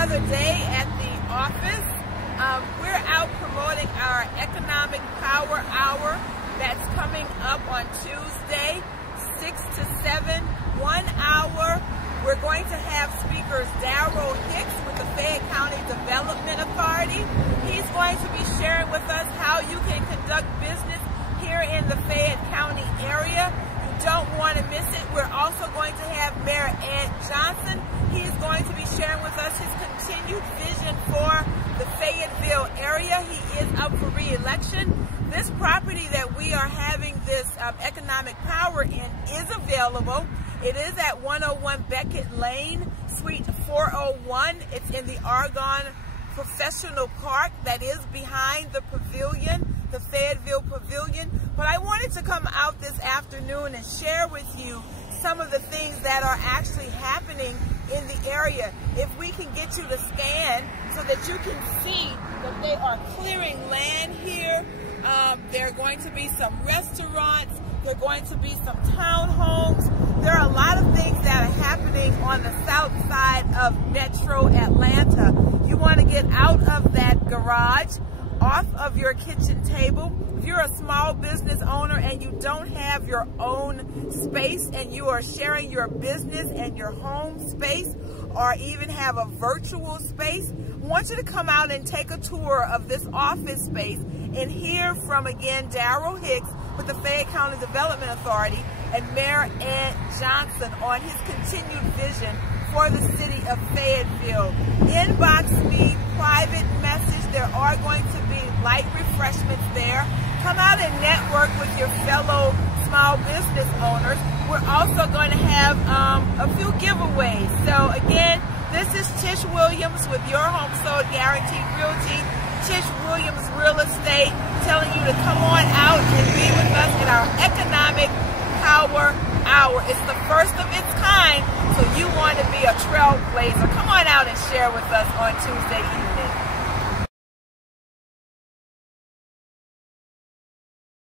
another day at the office. We're out promoting our Economic Power Hour that's coming up on Tuesday, 6 to 7, 1 hour. We're going to have speakers Darryl Hicks with the Fayette County Development Authority. He's going to be sharing with us how you can conduct business here in the Fayette County area. You don't want to miss it. We're also going to have Mayor Ed Johnson. He's going to be sharing with us his continued vision for the Fayetteville area. He is up for re-election. This property that we are having this economic power in is available. It is at 101 Beckett Lane, Suite 401. It's in the Argonne Professional Park that is behind the pavilion, the Fayetteville Pavilion. But I wanted to come out this afternoon and share with you some of the things that are actually happening in the area. If we can get you to scan so that you can see that they are clearing land here. There are going to be some restaurants. There are going to be some townhomes. There are a lot of things that are happening on the south side of Metro Atlanta. You want to get out of that garage, off of your kitchen table. If you're a small business owner and you don't have your own space and you are sharing your business and your home space, or even have a virtual space, I want you to come out and take a tour of this office space and hear from, again, Darryl Hicks with the Fayette County Development Authority and Mayor Ed Johnson on his continued vision for the city of Fayetteville. Inbox me, private message. There are going to be light refreshments there. Come out and network with your fellow small business owners. We're also going to have a few giveaways. So again, this is Tish Williams with Your Home Sold Guaranteed Realty. Tish Williams Real Estate telling you to come on out and be with us in our Economic Power Hour. It's the first of its kind, so you want to be a trailblazer. Come on out and share with us on Tuesday evening.